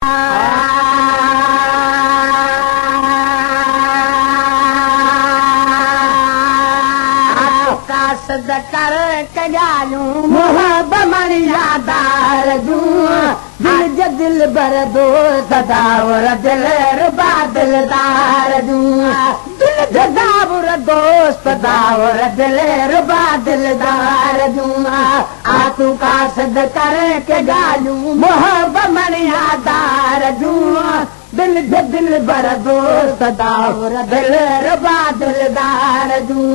कर कजालूं मोहब्बत यादार दूं दिल दिल बर दोस्त दावर दिल रुबा दिलदार दूं दिल जदावर दोस्त दावर दिल रुबा दिलदार दूं आ तू कासद कर कजालूं मोहब्बत यादार दूं दिल दिल बर दोस्त दावर दिल रुबा दिलदार दूं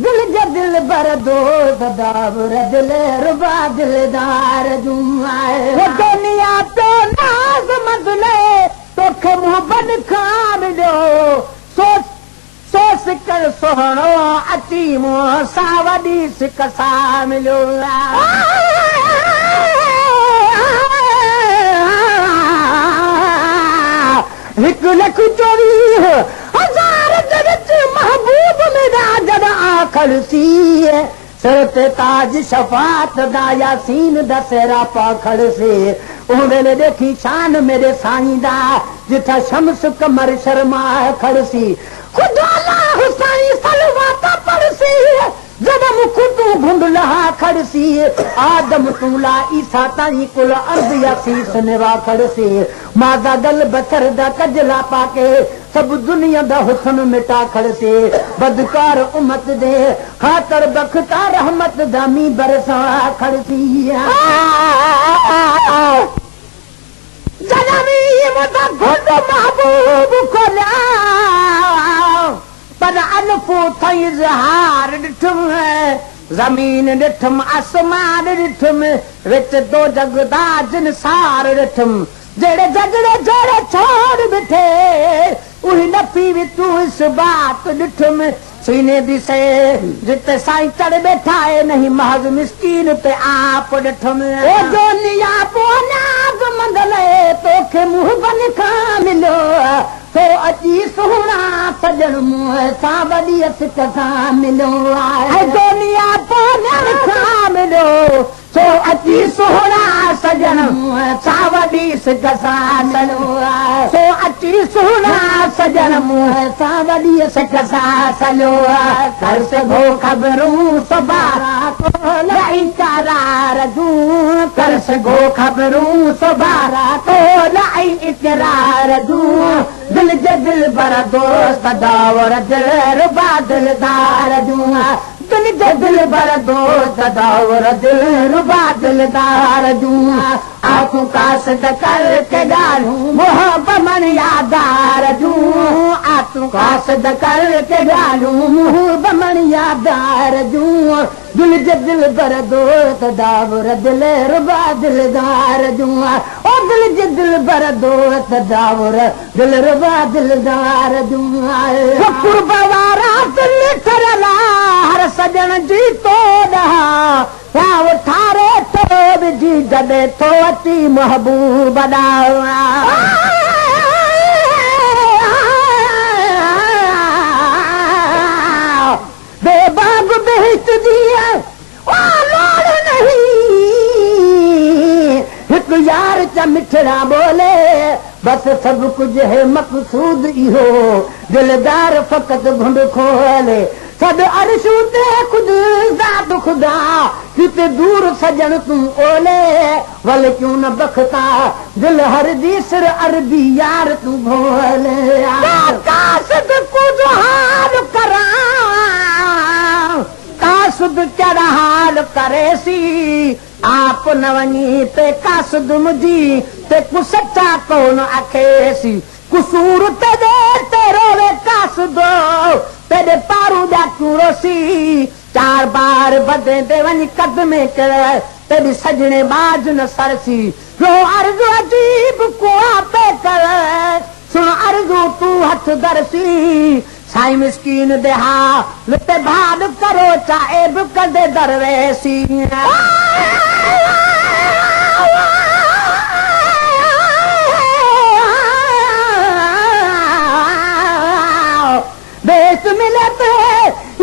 दिल जे दिल बर दोस्त दावर दिल रुबा दिलदार दूं दुनिया तो नाज़ मदले तोखे मोहब्बत खां मिलियो सोच सोच कर सोहणो अची मूं सां वॾी सिक सां मिलियो हिकु लख 24,000 महबूब मेरा जद आखिर सी सर ते ताज शफात दा यासीन दसेरा पाखड़ से उन्हें देखी शान मेरे साईं दा जिथा शम्स कमर शर्मा खड़सी खुदा अल्लाह हुसैन सलवात पड़सी जब मुख तू भुंड लहा खड़सी आदम तूला ईसा ताई कुल अर्द यासीस नेवा खड़सी मादा दल बसर दा कजला पाके सब दुनिया दा हुस्न मिटा खड़सी बदकार उम्मत दे खातर बख्ता रहमत दामी बरसा खड़सी जनमी मुदा घुंड महबूब खोला पर अनफो थई ज़हार ॾिठुम ज़मीन ॾिठुम आसमान ॾिठुम विच दो जगदा जिन सार ॾिठुम जहिड़े झगड़े जहिड़े छोड़ बिठे उही न पी वि तूं इस बात ॾिठुम सीने दिसे जिते साईं चढ़ बैठा है नहीं महज मिस्कीन पे आप ॾिठुम ओ दुनिया पोनाग मंगले तोखे मुंहबन खां मिलियो तो अची सुहिणा सजण मुंह सां वॾी सिक सां मिलियो आहे दुनिया पोनाग खां मिलियो तो अची सुहिणा सजण मुंह सां वॾी सिक सां मिलियो आहे तो अची सुहिणा सजण मुंह सां वॾी सिक सां सलियो कर सघो ख़बरूं सुबारा कोलाई करार दूं कर सघो ख़बरूं सुबारा कोलाई इकरार दूं दिल जे दिल बर दोस्त दावर दिल रुबा दिलदार दूं दिल जे दिल बर दोस्त दावर दिल रुबा दिलदार दूं आंखों कासद कर के ॻाल्हियूं मोहब्बत यादार दूं आंखों कासद कर के ॻाल्हियूं मोहब्बत यादार दूं दिल जे दिल बर दोस्त दावर दिल रुबा दिलदार दूं ओ दिल जे दिल बर दोस्त दावर दिल रुबा दिलदार दूं कुर्ब वारा दिल करला हर सजण जी तोड़ा राव ठारे तो विझी जॾे तो अची महबूब बेबाग बेहत दिया लोड़ नहीं हिकु यार च मिठड़ा बोले बस सब कुछ है मकसूद इहो दिलदार फकत घुंड खोले सद अर्शू ते खुद ज़ात खुदा जिते दूर सजण तूं ओले वल क्यों न बख्ता दिल हर दी सिर अरबी यार तूं भोले कासद कुछ हाल करा कासद कहिड़ा हाल करेसी आप न वञी ते कासद मुंहिंजी ते कु सचा कोन अखेसी कुसूर ते रोवे कासदो तेरे पारू ॾाकू रोसी चार बार बदे ते वञी कदमे कर तेरी सजणे बाज न सरसी रो अर्ज़ु अजीब कुआ पे कर सुन अर्ज़ु तूं हथ दरसी साईं मिस्कीन दे हा लुटे भाग करो चाहे बि कदे दरवेसी बेस मिले तो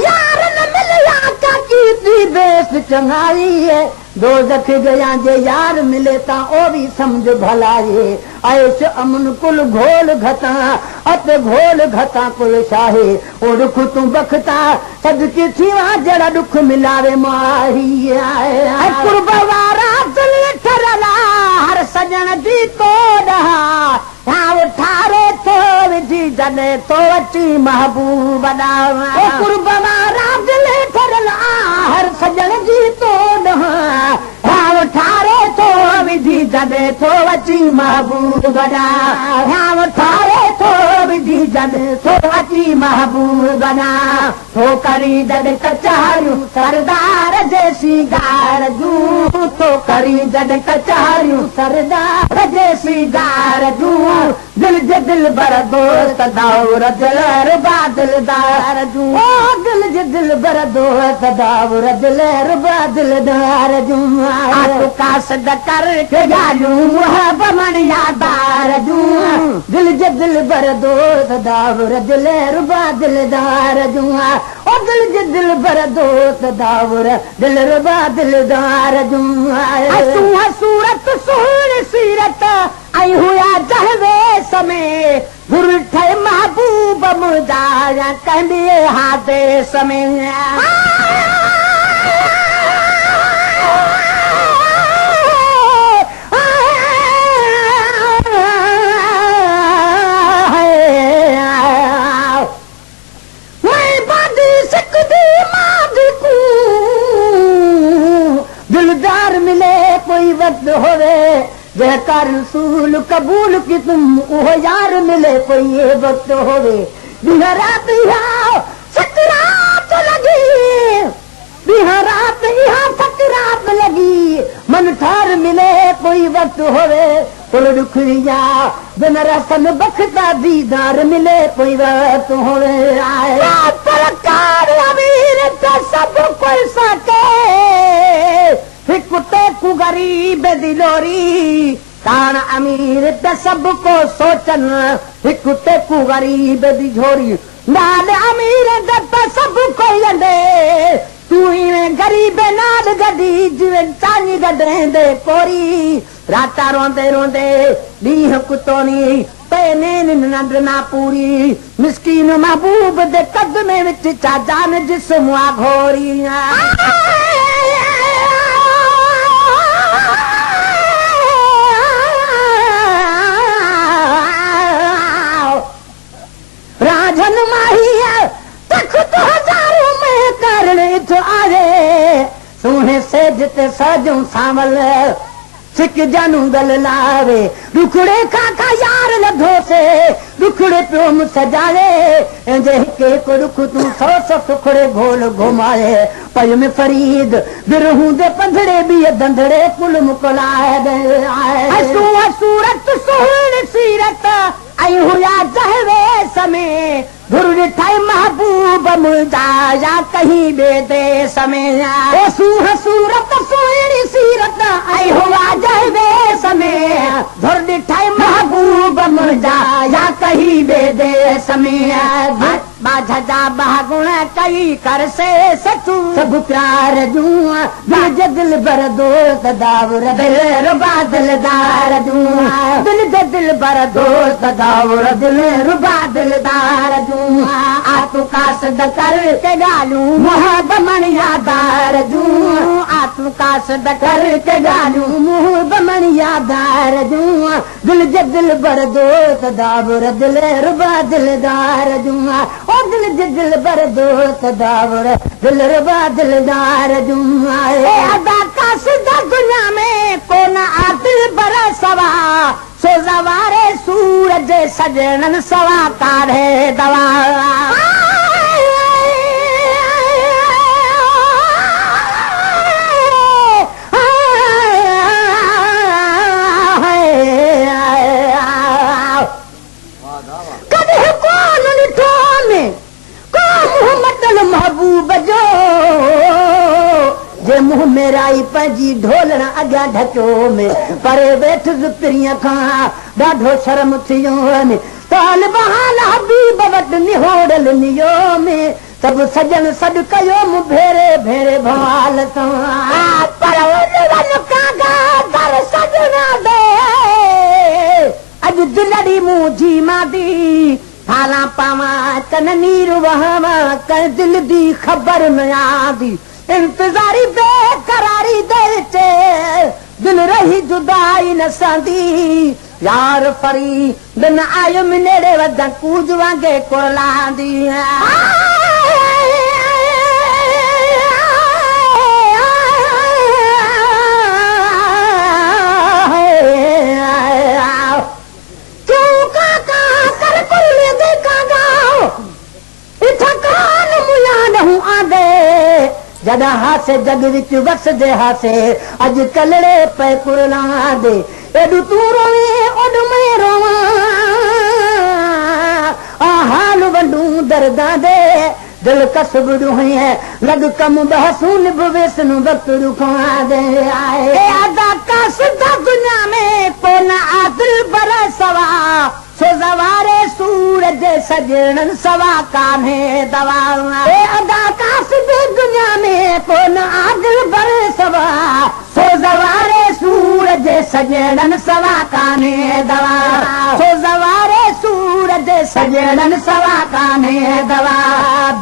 यार न मिलिया काकी दी बेस चंगाई है दो जख गया जे यार मिले ता ओ भी समझ भला है ऐश अमन कुल घोल घता अते घोल घता कुल शाहे ओ दुख तूं बखता सदके थीवा जड़ा दुख मिलावे माही ऐ कुर्ब वारा दिल ठरला हर सजन जी तोड़ा हां ठारे तो विधि जने तो अची महबूब बनावा ओ कुर्ब वारा दिल ठरला हर सजन जी तोड़ा हां ठारे तो विधि जने तो अची महबूब बना हां ठारे तो विधि जने तो अची महबूब बना तो करी जद कचारियूं सरदार जैसी गार जू तो करी जद कचारियूं सरदार जैसी गार जू दिल जे दिल बर दोस्त दाऊर दिलर बादलदार जू ओ दिल जे दिल बर दोस्त दाऊर दिलर बादलदार जू आ तो कासद कर के गालू मुहब मन यादार जू दिल जे दिल बर दोस्त दाऊर दिलर बादलदार जू ओ दिल जे दिल बर दोस्त दाऊर दिलर बादलदार जू आ सूरत सोहण सीरत आई हुआ जहवे समय गुरु थे महबूब मुजाया कंदिए हाथे समय दिलदार मिले कोई वक्त होवे जहकार रसूल कबूल की तुम वो यार मिले कोई ये वक्त होवे बिहरात यहाँ सकरात लगी बिहरात यहाँ सकरात लगी मन ठार मिले कोई वक्त होवे पुल दुखिया बिन रसन बखता दीदार मिले कोई वक्त होवे आए पलकार अमीर तो सब कोई सके हिकु गरीब दिलोरी कान अमीर त सबको सोचन हिकु टेकू गरीब दी झोरी नाल अमीर त सबको लंडे तू इवें गरीब नाल गडी जिवें चानी गडे कोरी राता रोंदे रोंदे ॾींहं कुतोनी पेने नंढ ना पूरी मिस्कीन महबूब दे कदमे विच चा जान जिस्म आ घोरी राजन माही तख्त हजारों में करने तो आए सोने से जिते सजूं सावल सिक जानू गल लावे दुखड़े काका यार लधो से दुखड़े पियो मुझ सजाए जे के को दुख तू सौ सुखड़े घोल घुमाए पय में फरीद बिरहूं दे पंधड़े भी दंधड़े कुल मुकलाए दे आए सूरत सोहण सीरत आई हुआ जहवे समय गुरु ॾिठाई महबूब मुजाया कहीं बेदे समय ओ सूरत सोहणी सीरत आई हुआ जहवे समय गुरु ॾिठाई महबूब मुजाया कहीं बेदे समय बाझा बागुण कई कर से सतू सब प्यार जूं दिल बर दोस्त दावर दिल बादलदार जूं दिल बर दोस्त दावर दिल बादलदार जूं आ तू कासद कर के गालू मुहब मन यादार जूं आ तू कासद कर के गालू मुहब मन यादार जूं दिल बर दोस्त दावर दिल बादलदार जूं ओ दिल बर दोस्त दावर दिल बादलदार जुमाए अदा कासद दुनिया में कोन आदिल बर सवा सो जवारे सूरज सजनन सवा काढ़े दवा महबूब जो जे मुंह मेराई पंहिंजी ढोलण अॻियां ढचो में परे वेठ ज़ुतरीअ खां ॾाढो शर्म थियो वञे ताल बहाल हबीब वटि निहोड़ल नियो में सभु सजन सॾु कयो मूं भेरे भेरे भवाल सां पर वञ कागा दर सजना दे दिलड़ी मुंहिंजी मादी थाला पावा कन नीर वहावा कर दिल दी ख़बर न आंदी इंतज़ारी बेकरारी दिल चे दिल रही जुदाई न सांदी यार फरी बिन आयो नेड़े वध कूज वांगे कुरलांदी जॾहिं हासे जग विच वसदे हासे अॼु कलड़े पे कुरला दे एॾो तूं रोवे ओॾ में रोवां आ हाल वंडूं दर्दां दे दिल कसब ॾुहैं लॻ कम बहसूं निभ वेसन वक़्तु रुखा दे आए अदा का सिधा दुनिया में कोन आदिल बर सवा सो ज़वारे सूरज सजणन सवा कान्हे दवा अदा का सिधी दुनिया में कोन आदिल बर सवा सो ज़वारे सूरज सजणन सवा कान्हे दवा सो ज़वारे सूरज सजणन सवा कान्हे दवा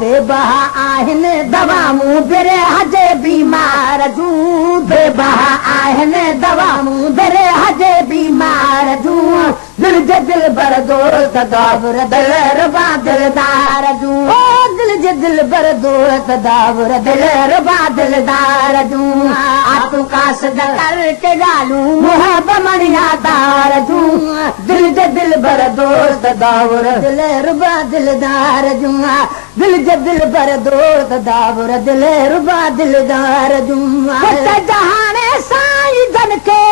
बेबहा आहिनि दवाऊं बिरे हजे बीमार जूं बेबहा आहिनि दवाऊं बिरे हजे बीमार जूं दिल जे दिल बर दोस्त दावर दिल रुबा दिलदार जूं ओ दिल जे दिल बर दोस्त दावर दिल रुबा दिलदार जूं आतू कास कर के गालू मुहब मणिया दार जूं दिल जे दिल बर दोस्त दावर दिल रुबा दिलदार जूं दिल जे दिल बर दोस्त दावर दिल रुबा दिलदार जूं जहाने साईं जन के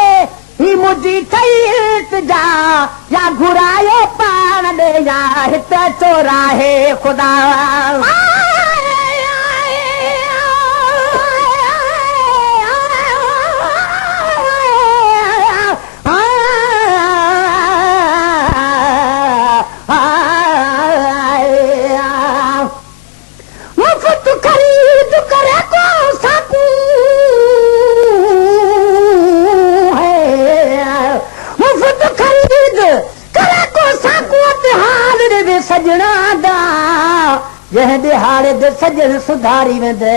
ही मुंहिंजी ठही इल्तिजा या घुरायो पाण ॾे या हित चोराहे ख़ुदा मुफ़्त ख़रीद करे को साकू सजना दा जंहिं ॾिहाड़े ते सजण सुधारी वेंदे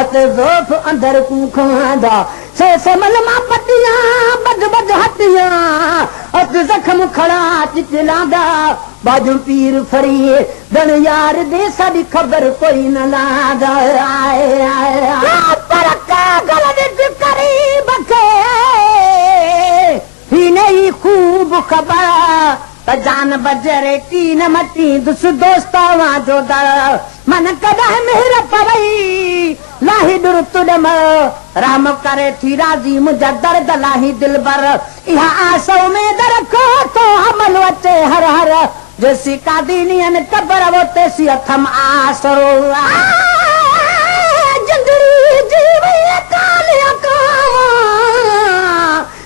अत ज़ोफ़ अंदर कू खवांदा से समल मां पटियां बद बद हटियां अत ज़ख़्म खड़ा चिचलांदा बाजू पीर फरी दण यार दे साडी ख़बर कोई न लांदा आए पर कागल विच करीब खे ही नहीं खूब ख़बर जान बजरे तीन मटी दुस दोस्तावा जो दर मन कॾहिं मेहर पवई लाही दुर तुडम राम करे थी राज़ी मुंहिंजा दर्द लाही दिल बर इहा आस उमेद रखो तो अमल अचे हर हर जेसी कादीनियन कबर वो तेसी अथम आसरो जिंदड़ी जीवी कालिया का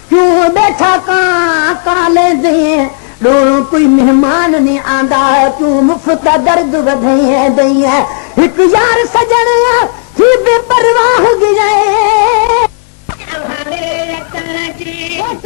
क्यों बैठा काले दे ॾोणो कोई मेहमान ने आंदा क्यों मुफ़्त दर्द वधई दई है हिकु यार सजण थी बेपरवाह गुज़रे